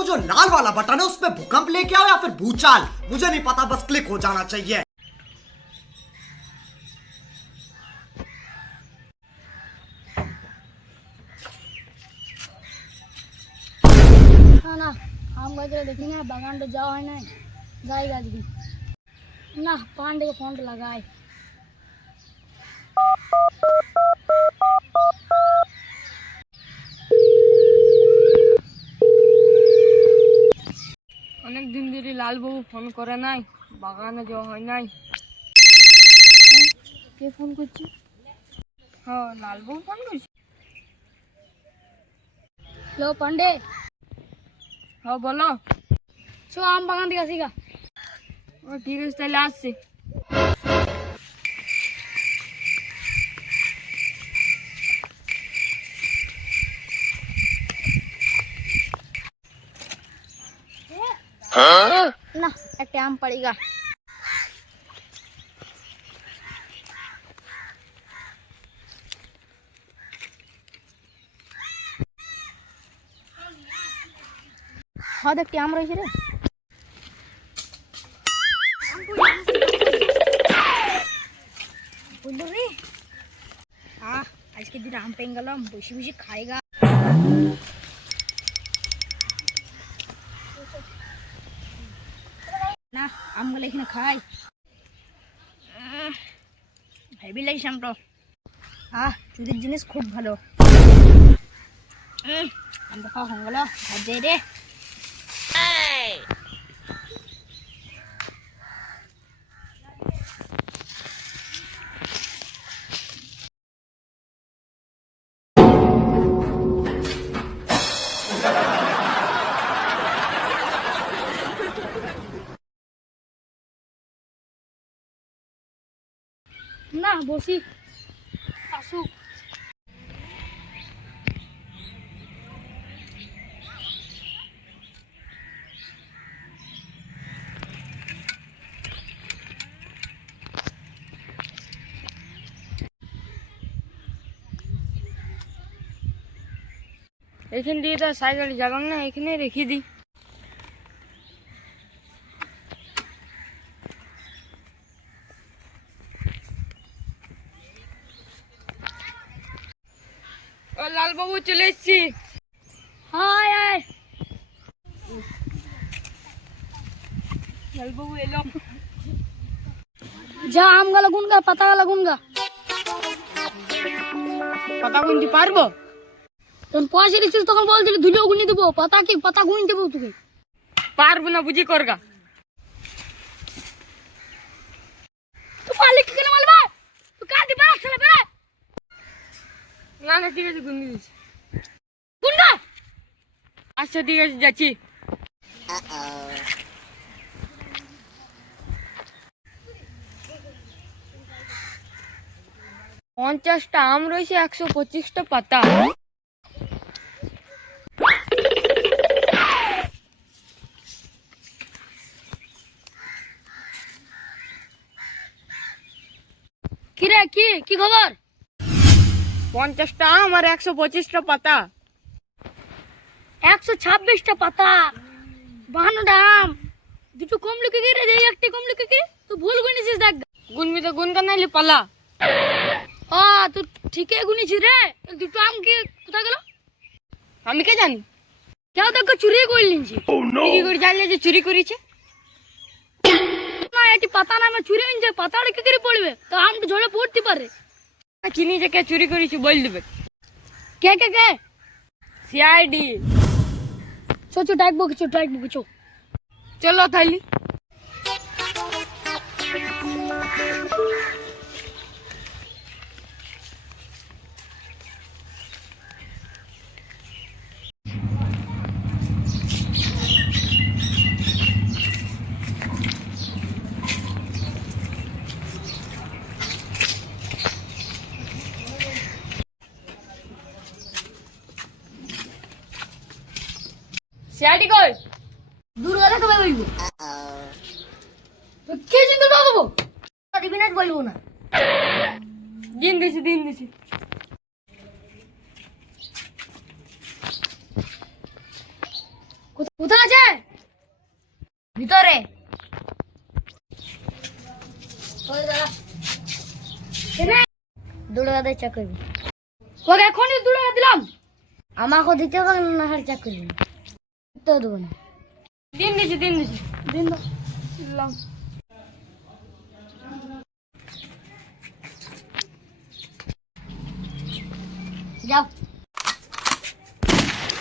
वो जो लाल वाला बटन है उस पे भूकंप लेके आओ या फिर भूचाल, मुझे नहीं पता, बस क्लिक हो जाना चाहिए। না আম গাছটা দেখি না, বাগানটা যাওয়া হয় নাই, যাই গাছ না পান্ডে ফোনটা লাগাই। অনেক দিন ধরে লালবাবু ফোন করে নাই, বাগানে যাওয়া হয় নাই। কে ফোন করছে? হ্যাঁ, লালবাবু ফোন করছে। হ্যালো পান্ডে, হ্যাঁ বলো। চো আম বাগান থেকে আসি গা। ও ঠিক আছে, তাহলে আসছি। না একটা আম পাড়ি গা। হ্যাঁ দেখটি আম রয়েছে রে। বললো রে আজকে দিন আম পেয়ে গেলাম, বসে বসে খাই গা। না আমগুলো এখানে খাই, হেভি লাগিস আমটা। চুরির জিনিস খুব ভালো। আমটা খাওয়া হয়ে গেল, ভাজে রে। না বসি, আসুক। এখান দিয়ে তো সাইকেল যাবাং না, এখানে রেখে দিই। ও লালবাবু চলে এসছি। হায় আয় লালবাবু এলাম। যা আম গালা গুন গা, পাতা গালা গুন গা। পাতা গুনতে পারবো? তখন পয়সা দিচ্ছিস তখন বলছিলি ধুলেও গুনি দেবো, পাতা কি পাতা গুনি দেবো তোকে। পারবো না, বুঝি করগা। তুই পারলি কি কেন বলবা? তুই কাঁদি পারা ছেলে বেরে। না না ঠিক আছে, গুনতে দিচ্ছি। গুন গা। আচ্ছা ঠিক আছে, যাচ্ছি। পঞ্চাশটা আম রয়েছে, 125টা পাতা। কি রে কি কি খবর? 50টা আম আর 125টা পাতা। 126টা পাতা, 52টা আম, দুটো কম লিখে গিয়ে রে, একটা কম লিখে গিয়ে তুই ভুল গুনিছিস দেখ। গুনবি তো গুনকা, নাইলে পালা। তুই ঠিকই গুনিছিস রে। দুটো আম কি কোথায় গেল? আমি কে জানি, কেউ দেখো চুরি করে নিয়েছি। চুরি করে জানলে যে চুরি করেছে। না এটি পাতা না, আমার চুরি হয়েছে, পাতাটা কি করে পড়বে? তো আমটা ঝড়ে পড়তে পারে। চিনি যে কে চুরি করেছে বল দেবে। কে কে কে? সিআইডি। চো ডাকবো কিছু, ডাকবো কিছু। চলো তাইলে। সিআইডি কই? দূর হলে কবে বলবো? কে চিন্তা করবো? দিবিনাথ বলবো না। দিন দিছি। কোথায় আছে? ভিতরে। দুটো গাদা চেক করবি। ওকে এখনই দুটো গাদা দিলাম। আমাকে দিতে হবে না, হার চেক করবি। তো দেবো না। দিন দিছি দিন দাও। দিলাম। যাও।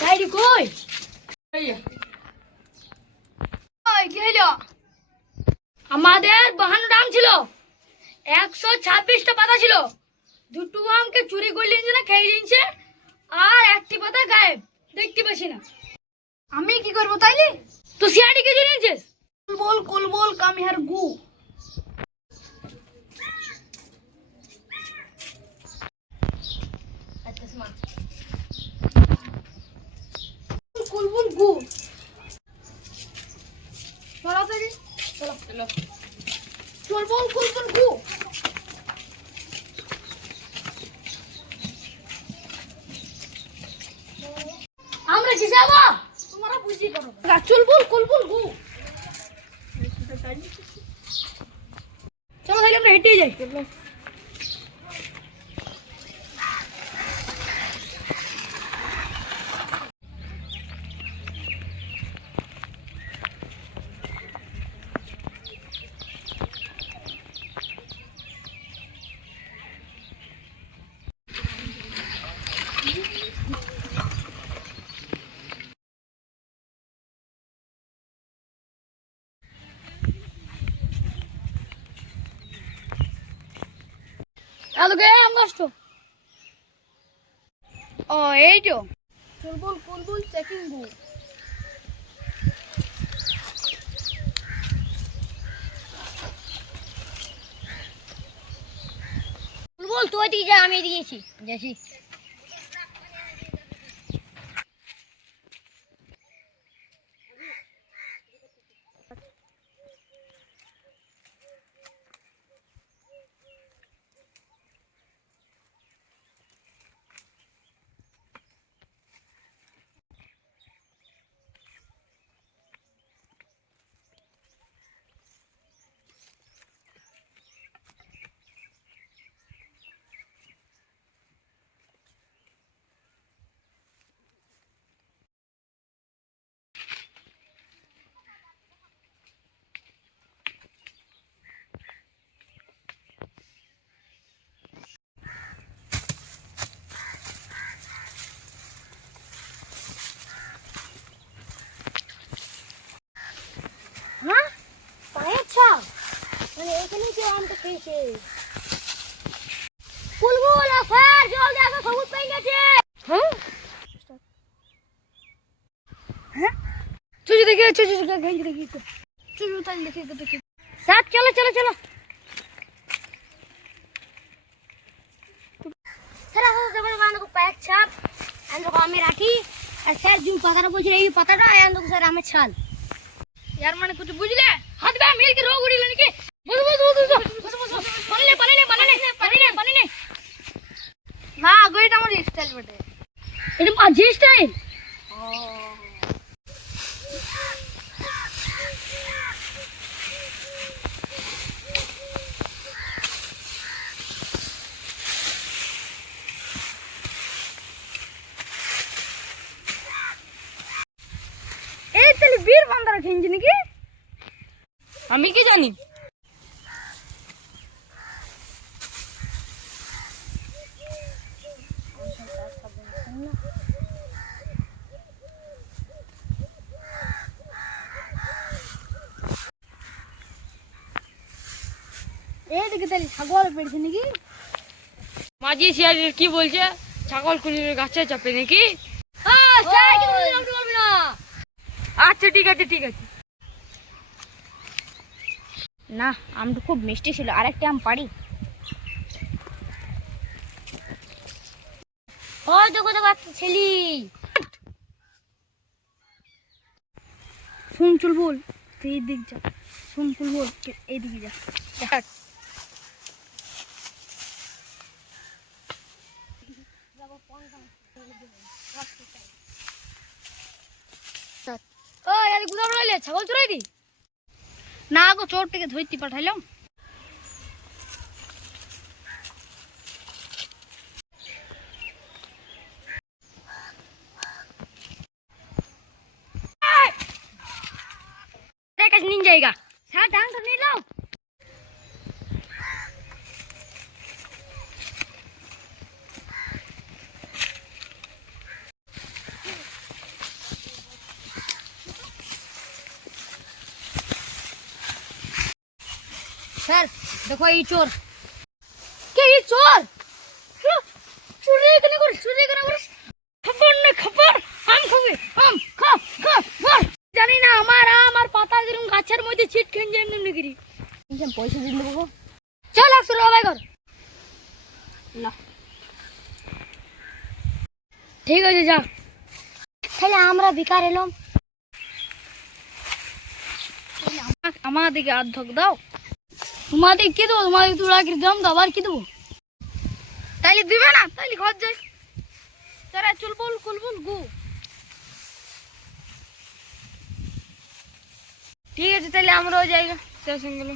ডায়েরি কই? এই যে, ওই কি হইলো? আমাদের 52 আম ছিল, 126টা পাতা ছিল। দুটো আমকে চুরি করে নিয়েছে না খেয়ে নিয়েছে, আর একটি পাতা গায়েব, দেখতে পাচ্ছি না। আমি কি করবো তাইলে? তুই CID K জেনেছিস? Cool ball come here গু। কুল বল গু। তাড়াতাড়ি চলো। চলো। চল বল কুল বল গু। আমরা কি যাবো? তোমরা বুঝি করো। চল বল কুল বল গু। চলো তাহলে আমরা হেঁটেই যাই। আলোকে আম গাছটো। ও এই তো। চুলবুল কুলবুল চেকিং গু। চুলবুল তুই এদিকে যা, আমি এদিকে গেছি। যাচ্ছি। হ্যাঁ পায়ের ছাপ, মানে এখানেই কেউ আমটা খেয়েছে। বুলবুল আফার জলদি আসো, সবুজ পেয়ে গেছে। হ্যাঁ হ্যাঁ চুজু দেখে চুজু দেখে দেখি তো চুজু তাই দেখে দেখি। স্যার চলো চলো চলো। স্যার আসো, দেখো দেখো পায়ের ছাপ। দেখো আমি রাখি। আর স্যার যে পাতাটা বলছিল এই পাতাটা, দেখো স্যার আমের ছাল। यार मैंने कुछ बुझ ले हाथ में मिल के रोग उड़ी लेने के बस पानी ले ना गोइटा আমার স্টাইল বটে। এটা মাঝি স্টাইল। এই তাহলে বীর বান্দারা খেঞ্জি নাকি? আমি কি জানি? এইদিকে তাহলে ছাগল পেড়ছে নাকি? মাঝি সিআইডি কি বলছে? ছাগল কুলির গাছে চাপে নাকি? আচ্ছা ঠিক আছে ঠিক আছে। না আমটা খুব মিষ্টি ছিল, আরেকটা আম পারি। ওই দেখো দেখো একটা ছেলি। শুন চুলবুল তুই এইদিক যা, শুন চুলবুল এইদিকে যা। বাড়ি গুদা বানাইলে ছাগল চড়াই দি না গো চোরটিকে ধরতে পাঠাইলাম দেখাস নিন জায়গা হ্যাঁ ডাংটা নিয়ে নাও सर देखो ये चोर क्या ये चोर चोरी करने को खबर न खबर हम खा खा खा জানি না আমার পাতা যেরকম গাছের মধ্যে ছিট খেয়ে যায় এমনি গিরি ইনকাম পয়সা দিন দেবো চল 100 টাকা বাই কর না ঠিক আছে যা তাহলে আমরা বেকার এলাম আমাদেরকে অর্ধেক দাও তোমাদের কি দেবো তোমাদের তোরা কি দাম দাও আর কি দেবো তাইলে দিবে না তাইলে ঘর যাই তারা চুলবুল কুলবুল গু ঠিক আছে তাহলে আমরাও যাই স্টেশন গেলে